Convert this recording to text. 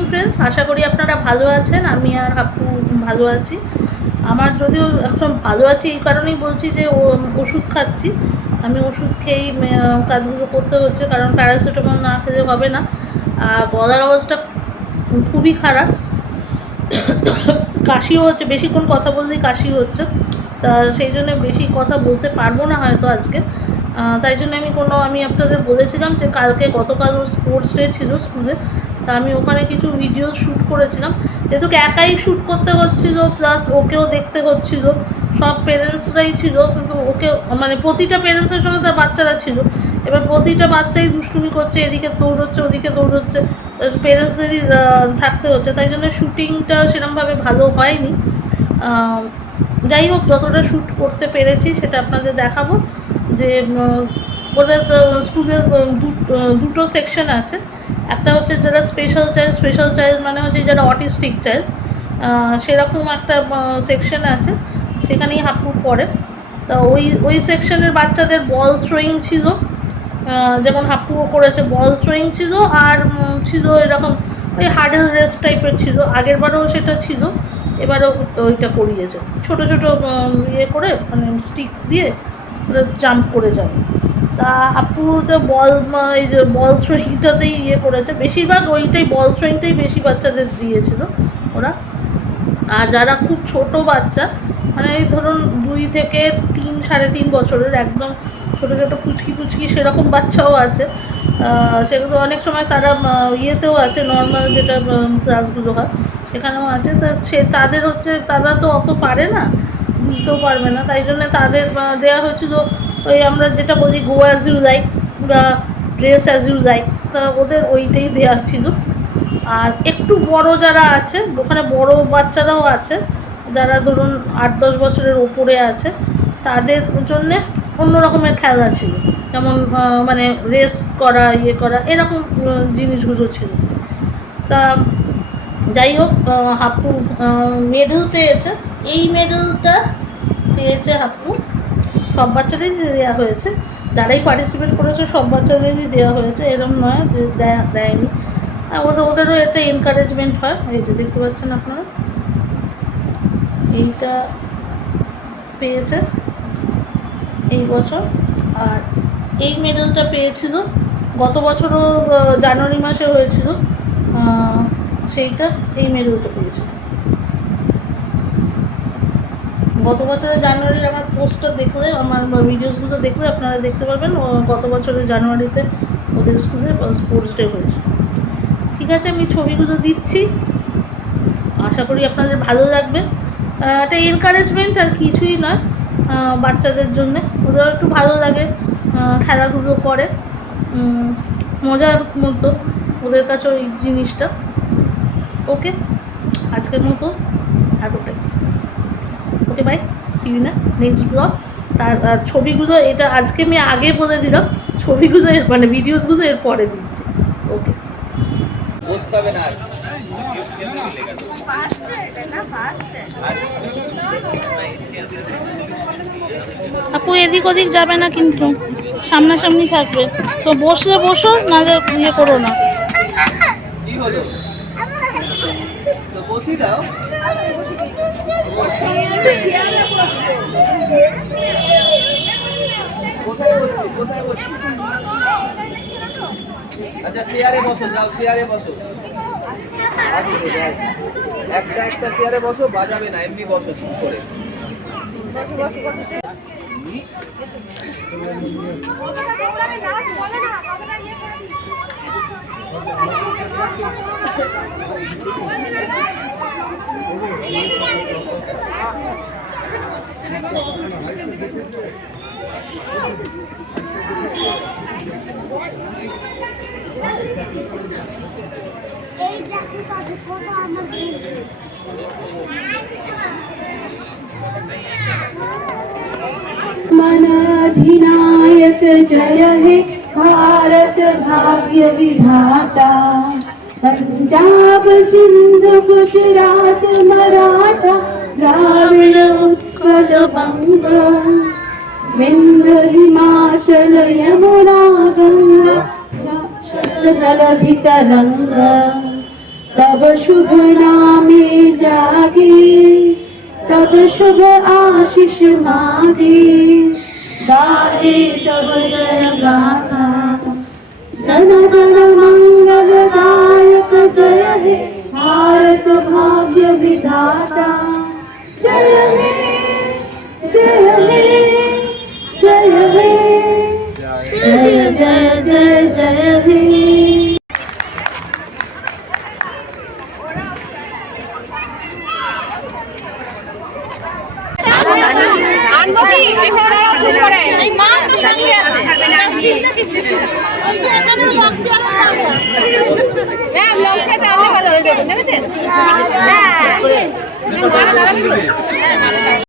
Morning friends, আশা করি আপনারা ভালো আছেন। আমি আর আপু ভালো আছি। আমার যদিও এখন ভালো আছি এই কারণেই বলছি যে ওষুধ খাচ্ছি। আমি ওষুধ খেয়েই কাজগুলো করতে হচ্ছে, কারণ প্যারাসিটামল না খেলে হবে না। আর গলার অবস্থা খুবই খারাপ, কাশিও হচ্ছে, বেশিক্ষণ কথা বললেই কাশি হচ্ছে। তা সেই জন্য বেশি কথা বলতে পারবো না হয়তো আজকে। তাই জন্য আমি আপনাদের বলেছিলাম যে গতকাল ওর স্পোর্টস ডে ছিল স্কুলে। তা আমি ওখানে কিছু ভিডিও শ্যুট করেছিলাম, যেহেতু একাই শ্যুট করতে হচ্ছিলো, প্লাস ওকেও দেখতে হচ্ছিলো। সব পেরেন্টসরাই ছিল, কিন্তু ওকে মানে প্রতিটা পেরেন্টসের সঙ্গে তার বাচ্চারা ছিল। এবার প্রতিটা বাচ্চাই দুষ্টুমি করছে, এদিকে দৌড়চ্ছে ওদিকে দৌড়চ্ছে, পেরেন্টসদেরই থাকতে হচ্ছে। তাই জন্য শ্যুটিংটা সেরকমভাবে ভালো হয়নি। যাই হোক, যতটা শ্যুট করতে পেরেছি সেটা আপনাদের দেখাবো। যে ওদের স্কুলে দুটো সেকশন আছে। একটা হচ্ছে যারা স্পেশাল চাইল্ড মানে হচ্ছে যারা অটিস্টিক চাইল্ড, সেরকম একটা সেকশন আছে, সেখানেই হাঁপু পড়ে। তা ওই সেকশনের বাচ্চাদের বল থ্রোয়িং ছিল, যেমন হাঁপুও করেছে, বল থ্রোয়িং ছিল। আর ছিল এরকম ওই হার্ডেল রেস টাইপের ছিল, আগেরবারও সেটা ছিল, এবারেও ওইটা করিয়েছে। ছোটো ছোটো ইয়ে করে মানে স্টিক দিয়ে ওরা জাম্প করে যাবে। তা আপু তো এই যে বল থ্রোয়িংটাতেই ইয়ে করেছে, বেশিরভাগ ওইটাই বল থ্রোয়িংটাই বেশি বাচ্চাদের দিয়েছিল ওরা। আর যারা খুব ছোট বাচ্চা, মানে এই ধরুন 2 থেকে 3 3.5 বছরের একদম ছোটো ছোটো পুচকি সেরকম বাচ্চাও আছে। সেগুলো অনেক সময় তারা ইয়েতেও আছে, নর্মাল যেটা ক্লাসগুলো হয় সেখানেও আছে। তা তাদের হচ্ছে, তারা তো অত পারে না, বুঝতেও পারবে না, তাই জন্য তাদের দেওয়া হয়েছিল ওই আমরা যেটা বলি গো অ্যাজ ইউ লাইক বা ড্রেস অ্যাজ ইউ লাইক। তা ওদের ওইটাই দেওয়া ছিল। আর একটু বড় যারা আছে, ওখানে বড় বাচ্চারাও আছে, যারা ধরুন 8-10 বছরের ওপরে আছে, তাদের জন্যে অন্য রকমের খেলা ছিল, যেমন মানে রেস করা, ইয়ে করা, এরকম জিনিসগুলো ছিল। তা যাই হোক, হাপ্পু মেডেল পেয়েছে। এই মেডেলটা পেয়েছে হাপ্পু, সব বাচ্চাদেরই দেওয়া হয়েছে, যারাই পার্টিসিপেট করেছে সব বাচ্চাদেরই দেওয়া হয়েছে, এরকম নয় যে দেয়নি। ওদেরও একটা এনকারেজমেন্ট হয়। এই যে দেখতে পাচ্ছেন আপনারা, এইটা পেয়েছে এই বছর। আর এই মেডেলটা পেয়েছিল গত বছরও, জানুয়ারি মাসে হয়েছিল, সেইটা এই মেডেলটা পেয়েছিল। গত বছরের জানুয়ারির আমার পোস্টটা দেখলে, আমার ভিডিওসগুলো দেখলে আপনারা দেখতে পারবেন গত বছরের জানুয়ারিতে ওদের স্কুলে স্পোর্টস ডে হয়েছে। ঠিক আছে, আমি ছবিগুলো দিচ্ছি, আশা করি আপনাদের ভালো লাগবে। একটা এনকারেজমেন্ট আর কিছুই নয়, বাচ্চাদের জন্যে, ওদের একটু ভালো লাগে, খেলাধুলো করে, মজার মতো ওদের কাছে ওই জিনিসটা। ওকে, আজকের মতো এতটাই। ওকে, বাই, সি ইউ না নেক্সট ব্লগ। তার ছবিগুলো, এটা আজকে আমি আগে বলে দিলাম, ছবিগুলো মানে ভিডিওসগুলো এর পরে দিচ্ছি। ওকে, আপু এদিক ওদিক যাবে না, কিন্তু সামনাসামনি থাকবে। তো বসলে বসো, নাহলে ইয়ে করো না। আচ্ছা, চেয়ারে বসো, যাও চেয়ারে বসো, একটা চেয়ারে বসো, বাজাবে না, এমনি বসো চুপ করে। मनाधिनायक जय हे भारत भाग्य विधाता, पंजाब सिंध गुजरात मराठा द्राविड़ उत्कल बंग, विंध्य हिमाचल यमुना गंगा जलधि तरंग, तब शुभ नामे जागे, तब शुभ आशीष मागे, गाहे तब जय गाथा। जन गण मंगलदायक जय हे भारत भाग्य विधाता। जय हे जय हे जय हे जय जय जय जय हे। ভালো